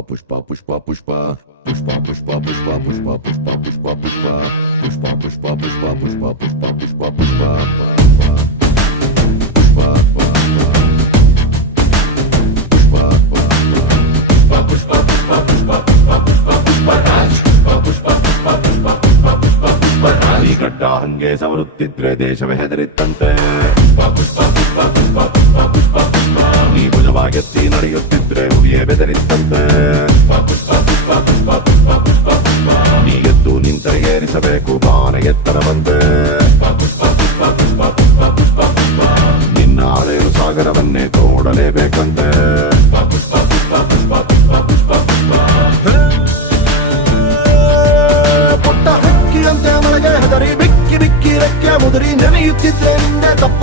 pushpa pushpa pushpa pushpa pushpa pushpa pushpa pushpa pushpa pushpa pushpa pushpa pushpa pushpa pushpa pushpa pushpa ಗಡ್ಡ ಹಂಗೆ ಸವರುತ್ತಿದ್ರೆ ದೇಶವೇ ಹೆದರಿತ್ತಂತೆ ನೀ ಭುಜವಾಗೆತ್ತಿ ನಡೆಯುತ್ತಿದ್ರೆ ಹುಲಿಯೇ ಬೆದರಿತ್ತಂತೆ ನೀ ಎದ್ದು ನಿಂತರೆ ಏರಿಸಬೇಕು ಬಾನ ಎತ್ತರ ಬಂದೆ ನಿನ್ನ ಅಲೆಯು ಸಾಗರವನ್ನೇ ತೋಡಲೇಬೇಕಂತೆ ಪುಟ್ಟ ಹಕ್ಕಿಯಂತೆ ಮಳೆಗೆ ಹೆದರಿ ಬಿಕ್ಕಿ ಬಿಕ್ಕಿ ರೆಕ್ಕೆ ಮುದುರಿ ನೆನೆಯುತ್ತಿದ್ರೆ ನಿಂದೆ ತಪ್ಪ